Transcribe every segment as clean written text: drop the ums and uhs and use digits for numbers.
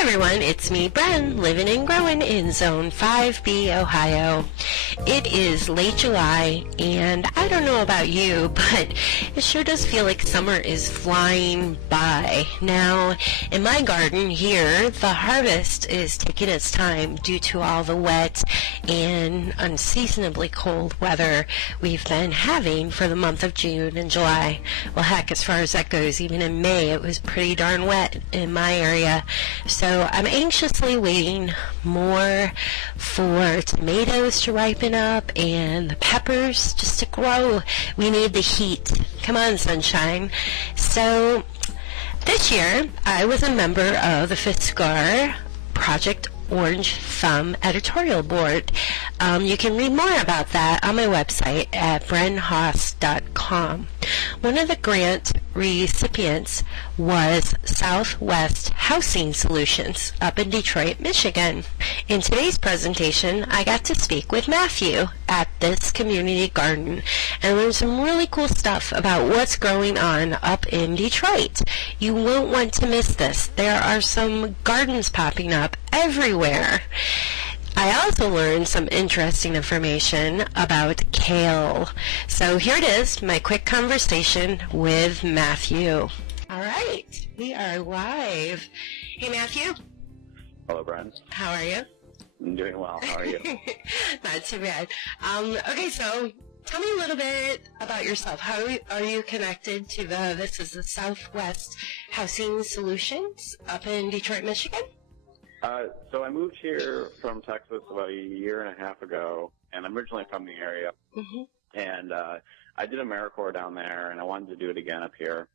everyone, it's me, Bren, living and growing in Zone 5B, Ohio. It is late July, and I don't know about you, but it sure does feel like summer is flying by. Now, in my garden here, the harvest is taking its time due to all the wet and unseasonably cold weather we've been having for the month of June and July. Well, heck, as far as that goes, even in May, it was pretty darn wet in my area. So I'm anxiously waiting more for tomatoes to ripen up and the peppers just to grow. We need the heat. Come on, sunshine. So this year, I was a member of the Fiskars Project Orange Thumb editorial board. You can read more about that on my website at brenhaas.com. One of the grant recipients was Southwest Housing Solutions up in Detroit, Michigan. In today's presentation, I got to speak with Matthew at this community garden and learn some really cool stuff about what's going on up in Detroit. You won't want to miss this. There are some gardens popping up everywhere. I also learned some interesting information about kale. So here it is, my quick conversation with Matthew. All right, we are live. Hey, Matthew. Hello, Brian. How are you? I'm doing well. How are you? Not too bad. Okay, so tell me a little bit about yourself. How are you connected to this is the Southwest Housing Solutions up in Detroit, Michigan? So I moved here from Texas about a year and a half ago, and I'm originally from the area. Mm-hmm. And I did AmeriCorps down there, and I wanted to do it again up here.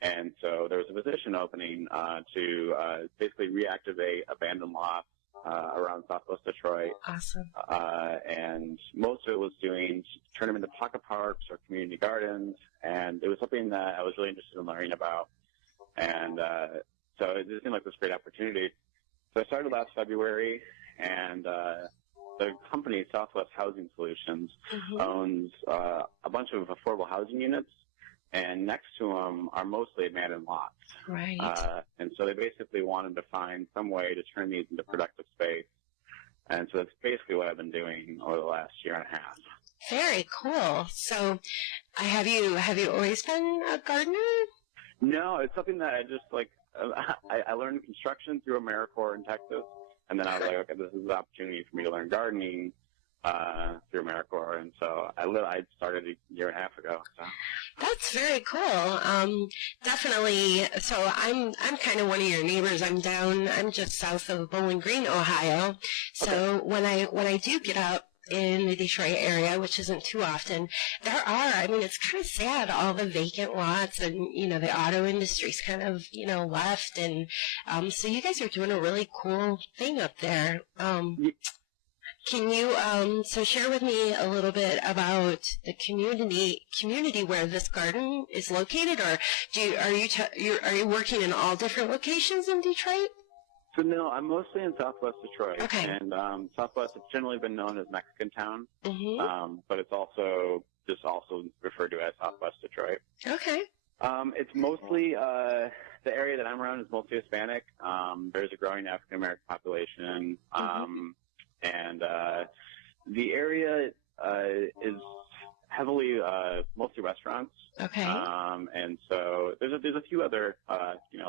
And so there was a position opening to basically reactivate abandoned lots around Southwest Detroit. Awesome. And most of it was turn them into pocket parks or community gardens, and it was something that I was really interested in learning about. And so it just seemed like this great opportunity. So I started last February, and the company, Southwest Housing Solutions, mm-hmm. owns a bunch of affordable housing units, and next to them are mostly abandoned lots. Right. And so they basically wanted to find some way to turn these into productive space. And so that's basically what I've been doing over the last year and a half. Very cool. So have you always been a gardener? No, it's something that I just like. I learned construction through AmeriCorps in Texas, and then I was like, okay, this is an opportunity for me to learn gardening through AmeriCorps, and so I started a year and a half ago. So. That's very cool. Definitely. So I'm kind of one of your neighbors. I'm just south of Bowling Green, Ohio. So okay. when I do get out in the Detroit area, which isn't too often, it's kind of sad, all the vacant lots and, the auto industry's kind of, left. And so you guys are doing a really cool thing up there. Can you so share with me a little bit about the community where this garden is located, or are you working in all different locations in Detroit? So no, I'm mostly in Southwest Detroit, okay. And Southwest has generally been known as Mexican Town, mm-hmm. But it's also referred to as Southwest Detroit. Okay. It's mostly the area that I'm around is mostly Hispanic. There's a growing African American population, mm-hmm. And the area is heavily mostly restaurants. Okay. And so there's a few other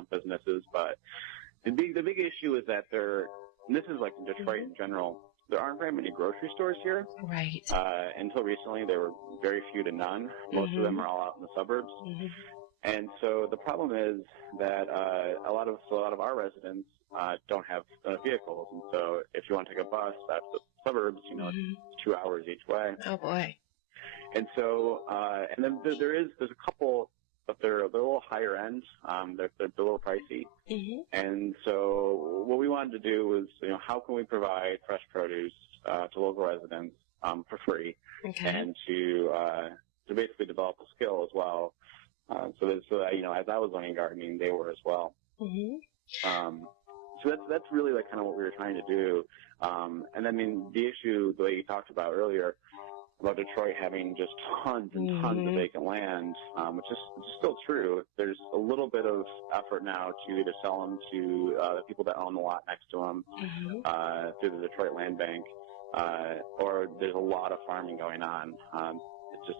businesses, but the big issue is that and this is like in Detroit mm-hmm. in general, there aren't very many grocery stores here. Right. Until recently, there were very few to none. Most mm-hmm. of them are all out in the suburbs. Mm-hmm. And so the problem is that a lot of our residents don't have vehicles, and so if you want to take a bus out to the suburbs, mm-hmm. it's 2 hours each way. Oh boy. And so and then there's a couple, but they're a little higher end. They're a little pricey. Mm-hmm. And so what we wanted to do was, how can we provide fresh produce to local residents for free, okay. and to basically develop a skill as well. So that, as I was learning gardening, they were as well. Mm-hmm. So that's really like kind of what we were trying to do. And I mean, the issue, the way you talked about earlier, about Detroit having just tons and tons of vacant land, which is still true. There's a little bit of effort now to either sell them to the people that own the lot next to them through the Detroit Land Bank, or there's a lot of farming going on. It's just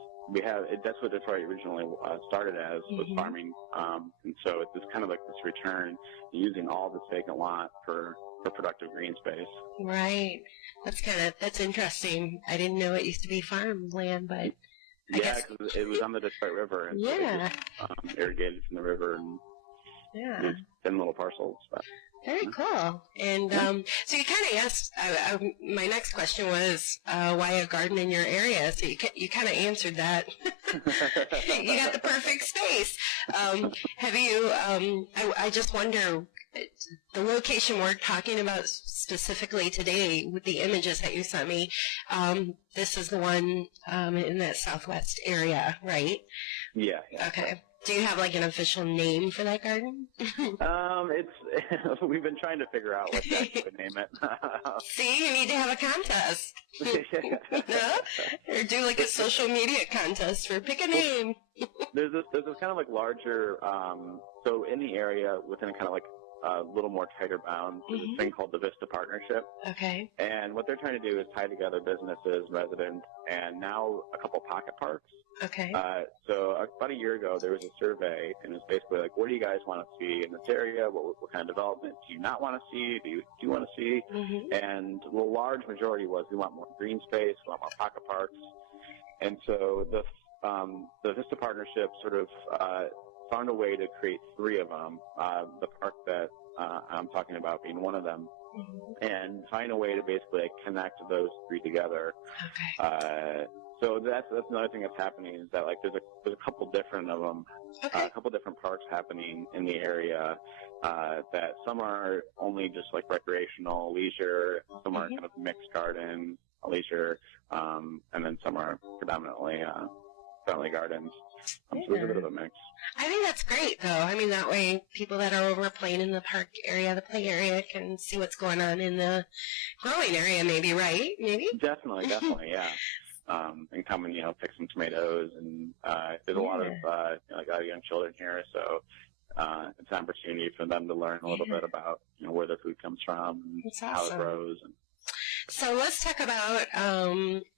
that's what Detroit originally started as, was farming, and so it's kind of like this return using all this vacant lot for productive green space. Right. That's interesting. I didn't know it used to be farmland, but I guess because it was on the Detroit River, and so it just, irrigated from the river, and these thin little parcels. But, very cool. And so you kind of asked, my next question was why a garden in your area? So you kind of answered that. You got the perfect space. Have you, I just wonder, the location we're talking about specifically today with the images that you sent me, this is the one in that southwest area, right? Yeah. Okay. Do you have like an official name for that garden? We've been trying to figure out what that would name it. See, you need to have a contest. No? Or do like a social media contest for pick a name. There's this kind of like larger, so in the area within kind of like a little more tighter bounds, there's this thing called the Vista Partnership. Okay. And what they're trying to do is tie together businesses, residents, and now a couple pocket parks. Okay. So about a year ago, there was a survey, and it's basically like, what do you guys want to see in this area? What kind of development do you not want to see? Do you want to see? And the large majority was, we want more green space, we want more pocket parks. And so the Vista Partnership sort of found a way to create three of them, the park that I'm talking about being one of them, and find a way to basically like, connect those three together. Okay. So that's another thing that's happening, is that like there's a couple different of them, a couple different parks happening in the area, that some are only just like recreational, leisure, some are kind of mixed garden, leisure, and then some are predominantly gardens. So there's a bit of a mix. I think that's great, though. I mean, that way people that are over playing in the park area, the play area, can see what's going on in the growing area, maybe, right? Maybe? Definitely, yeah. And come and, pick some tomatoes, and there's a lot of young children here, so it's an opportunity for them to learn a little bit about, where their food comes from, and how it grows. So let's talk about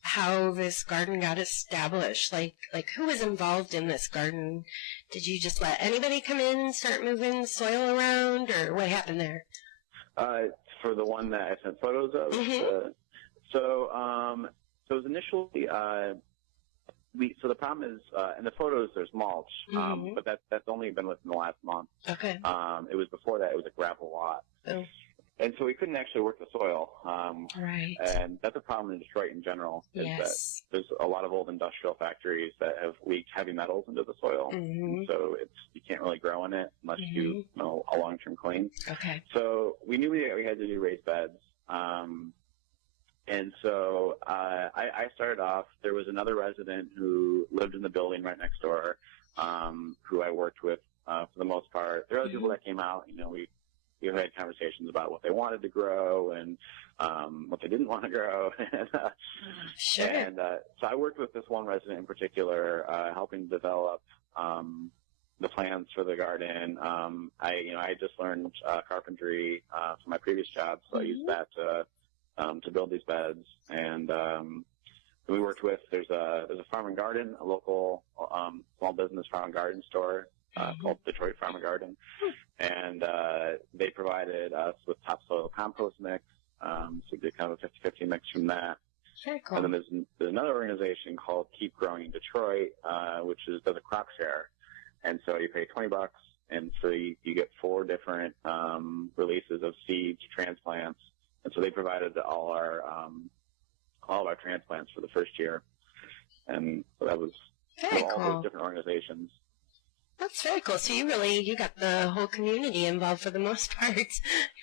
how this garden got established. Like who was involved in this garden? Did you just let anybody come in and start moving soil around, or what happened there? For the one that I sent photos of, so it was initially so the problem is in the photos there's mulch, but that's only been within the last month. Okay. It was before that, it was a gravel lot. Oh. And so we couldn't actually work the soil. Right. And that's a problem in Detroit in general, is that there's a lot of old industrial factories that have leaked heavy metals into the soil. So you can't really grow in it unless you do a long-term clean. Okay. So we knew we had to do raised beds. And so I started off, there was another resident who lived in the building right next door, who I worked with for the most part. There are other people that came out, we had conversations about what they wanted to grow and what they didn't want to grow. Sure. And so I worked with this one resident in particular, helping develop the plans for the garden. I had just learned carpentry from my previous job, so I used that to build these beds. And we worked with, there's a farm and garden, a local small business farm and garden store called Detroit Farm and Garden. And they provided us with topsoil compost mix, so we did kind of a 50-50 mix from that. Very cool. And then there's another organization called Keep Growing Detroit, which does a crop share. And so you pay $20, and so you get 4 different releases of seeds, transplants. And so they provided all of our transplants for the first year. And so that was all those different organizations. That's very cool. So you got the whole community involved for the most part.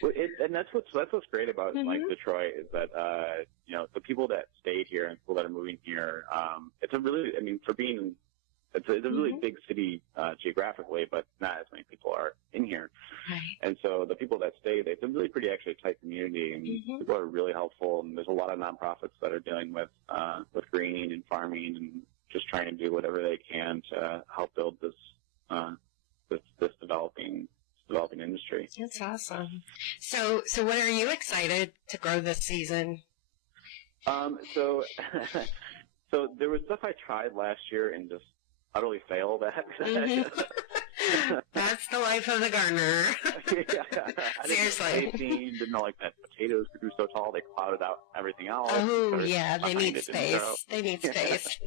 Well, and that's what's great about like Detroit, is that the people that stayed here and people that are moving here, it's a really, for being it's a really big city geographically, but not as many people are in here. Right. And so the people that stay, it's a really pretty actually tight community, and people are really helpful. And there's a lot of nonprofits that are dealing with greening and farming and just trying to do whatever they can to help build this developing industry. That's awesome. So what are you excited to grow this season? So there was stuff I tried last year and just utterly failed at. That's the life of the gardener. Seriously. Didn't know like that potatoes grew so tall they clouded out everything else. Oh, yeah, they need space. They need space.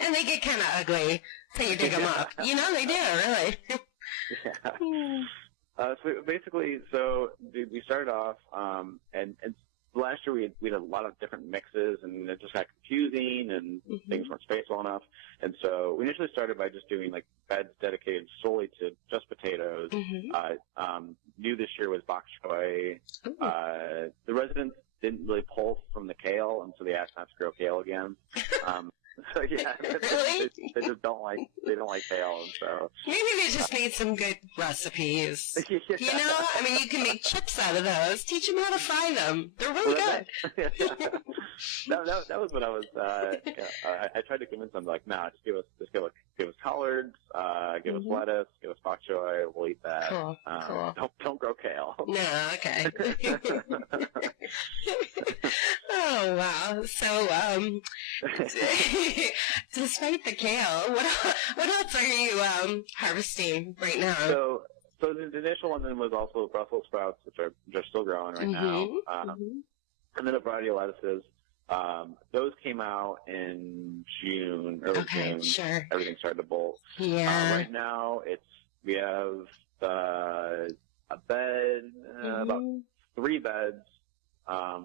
And they get kind of ugly, so you dig them up. You know, they do, really. So basically, we started off, and last year we had a lot of different mixes, and it just got confusing, and things weren't spaceful enough. And so we initially started by just doing like beds dedicated solely to just potatoes. New this year was bok choy. The residents didn't really pull from the kale, and so they asked not to grow kale again. So yeah, really? they just don't like kale, and so maybe they just need some good recipes. You know, I mean, you can make chips out of those. Teach them how to fry them; they're really good. That was what I was. I tried to convince them, like, no, just give us collards, give us lettuce, give us bok choy. We'll eat that. Cool. Don't grow kale. No, okay. Oh wow! So, despite the kale, what else are you harvesting right now? So the initial one then was also Brussels sprouts, which are still growing right now, and then a variety of lettuces. Those came out in June, early June. Sure. Everything started to bolt. Yeah. Right now, we have a bed, about 3 beds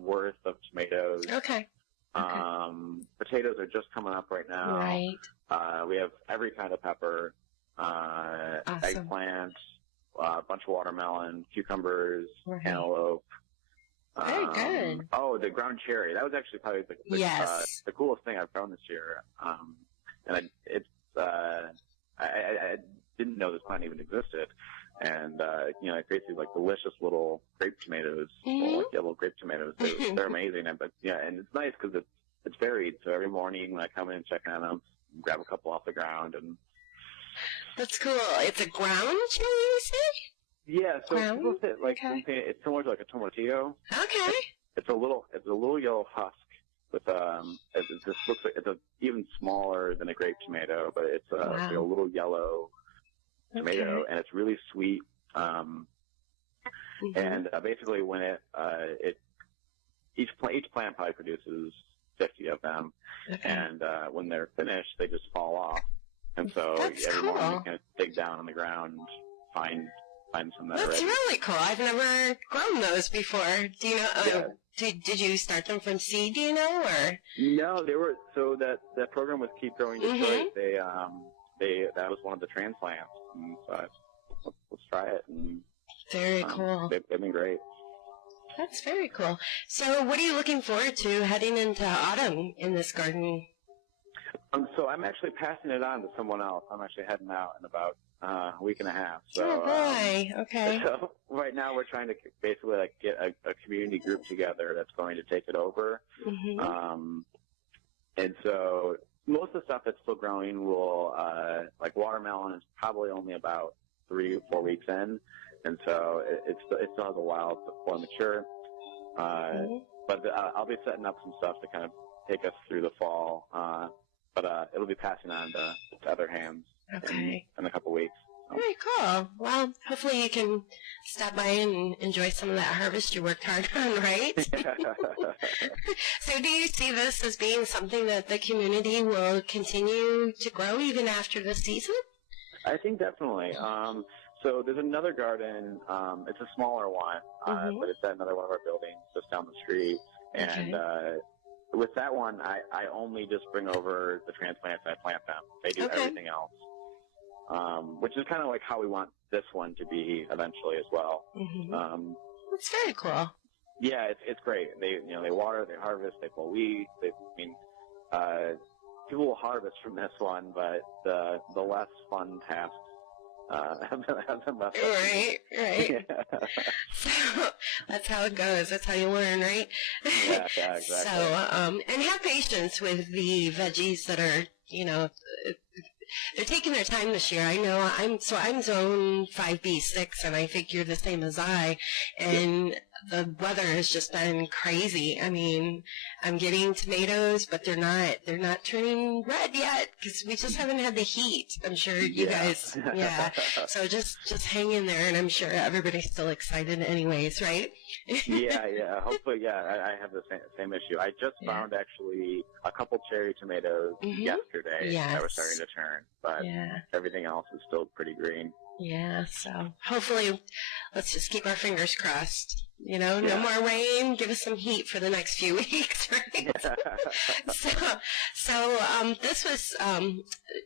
worth of tomatoes. Okay. Potatoes are just coming up right now. Right. We have every kind of pepper, awesome. Eggplant, a bunch of watermelon, cucumbers, cantaloupe. Very good. Oh, the ground cherry. That was actually probably the coolest thing I've grown this year. And I didn't know this plant even existed. And, it creates these like delicious little grape tomatoes, like yellow grape tomatoes. They're amazing. But yeah, and it's nice because it's varied. So every morning when I come in and check on them, grab a couple off the ground, and that's cool. It's a ground cherry, you say? Yeah. So people say, like, it's similar to like a tomatillo. Okay. It's a little yellow husk with it just looks like it's even smaller than a grape tomato, but it's like a little yellow tomato, and it's really sweet. And basically, when each plant probably produces 50 of them, and when they're finished, they just fall off. And so every morning you can dig down on the ground and find some that are ready. That's really cool. I've never grown those before. Do you know? Did you start them from seed? Do you know, or no? They were that program with Keep Growing Detroit. That was one of the transplants, and so let's try it. And very cool. They've been great. That's very cool. So, what are you looking forward to heading into autumn in this garden? So I'm actually passing it on to someone else. I'm actually heading out in about a week and a half. So, oh boy, okay. So right now we're trying to basically like get a community group together that's going to take it over. And so most of the stuff that's still growing will, like watermelon is probably only about 3 or 4 weeks in, and so it still has a while before mature. But I'll be setting up some stuff to kind of take us through the fall. But it'll be passing on to other hands in a couple weeks. So. Very cool. Well, hopefully you can stop by and enjoy some of that harvest you worked hard on, right? So do you see this as being something that the community will continue to grow even after the season? I think definitely. So there's another garden. It's a smaller one, but it's at another one of our buildings just down the street. And with that one, I only just bring over the transplants and I plant them. They do everything else, which is kind of like how we want this one to be eventually as well. That's very cool. Yeah, it's great. They water, they harvest, they pull weeds. people will harvest from this one, but the less fun tasks have been left. Right. Yeah. So that's how it goes. That's how you learn, right? Yeah, exactly. So, and have patience with the veggies that are, they're taking their time this year. I know I'm zone 5B6, and I think you're the same as I, and the weather has just been crazy. I mean, I'm getting tomatoes, but they're not turning red yet because we just haven't had the heat. I'm sure you guys, yeah. So just hang in there, and I'm sure everybody's still excited anyways, right? Yeah. Hopefully, I have the same issue. I just found actually a couple cherry tomatoes yesterday that were starting to turn, but everything else is still pretty green. Yeah, so hopefully, let's just keep our fingers crossed. No more rain. Give us some heat for the next few weeks, right? So this was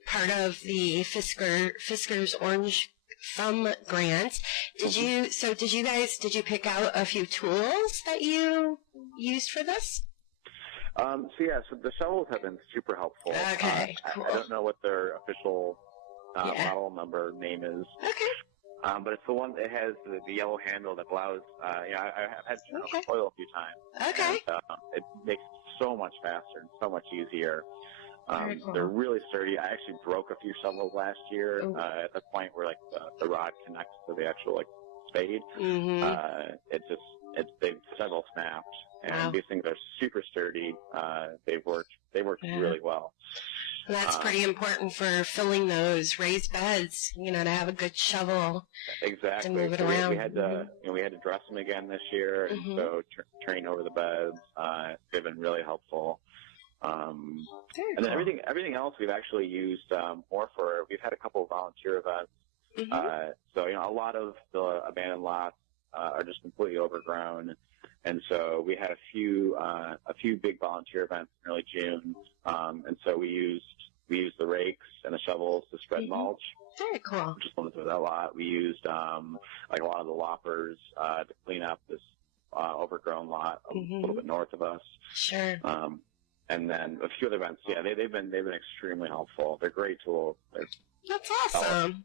part of the Fiskars Orange Thumb Grant. Did you pick out a few tools that you used for this? So the shovels have been super helpful. Okay, cool. I don't know what their official model number name is. Okay. But it's the one that has the yellow handle that allows, I've had to turn on the coil a few times. Okay. And, it makes it so much faster and so much easier. Cool. They're really sturdy. I actually broke a few shovels last year at the point where the rod connects to the actual spade. They've several snapped, and these things are super sturdy. They've worked really well. That's pretty important for filling those raised beds, to have a good shovel. Exactly. To move it around. We had to, we had to dress them again this year, and so turning over the beds, they've been really helpful. And then everything else we've actually used more for. We've had a couple of volunteer events. So a lot of the abandoned lots are just completely overgrown. And so we had a few big volunteer events in early June, and so we used the rakes and the shovels to spread mulch. Very cool. Just wanted to do that a lot. We used a lot of the loppers to clean up this overgrown lot a little bit north of us. Sure. And then a few other events. Yeah, they've been extremely helpful. They're great tools. That's awesome.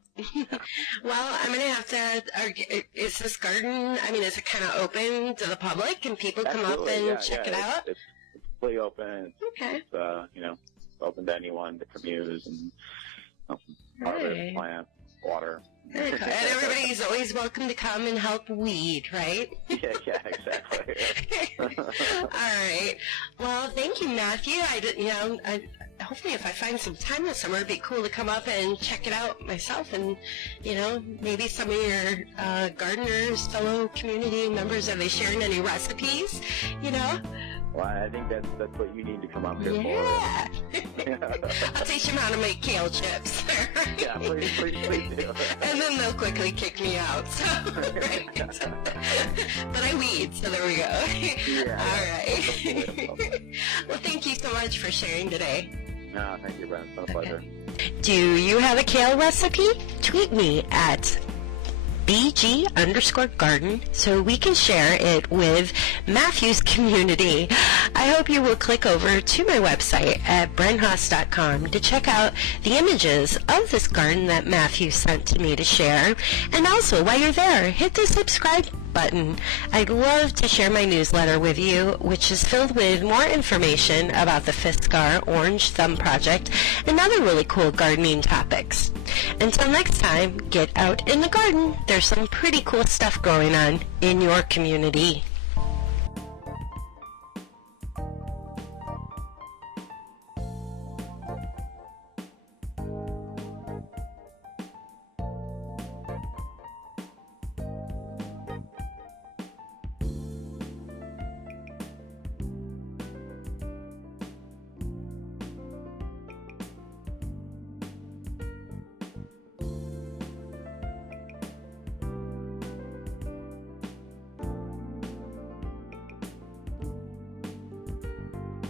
Well, I'm going to have to, is this garden, is it kind of open to the public? Can people come up and check it out? It's completely open. Okay. It's open to anyone to come use and harvest, plant, water. Very cool. And everybody's always welcome to come and help weed, right? Yeah, exactly. All right. Well, thank you, Matthew. Hopefully if I find some time this summer, it'd be cool to come up and check it out myself, and maybe some of your gardeners, fellow community members, are they sharing any recipes? Well, I think that's what you need to come up here for. Yeah. I'll teach them how to make kale chips. Yeah, please do. And then they'll quickly kick me out. So, but I weed, so there we go. Yeah. All right. Well, thank you so much for sharing today. No, thank you, Brent. It's been a pleasure. Do you have a kale recipe? Tweet me at BG_garden so we can share it with Matthew's community. I hope you will click over to my website at brenhaas.com to check out the images of this garden that Matthew sent to me to share. And also, while you're there, hit the subscribe button. I'd love to share my newsletter with you, which is filled with more information about the Fiskars Orange Thumb Project and other really cool gardening topics. Until next time, get out in the garden. There's some pretty cool stuff going on in your community.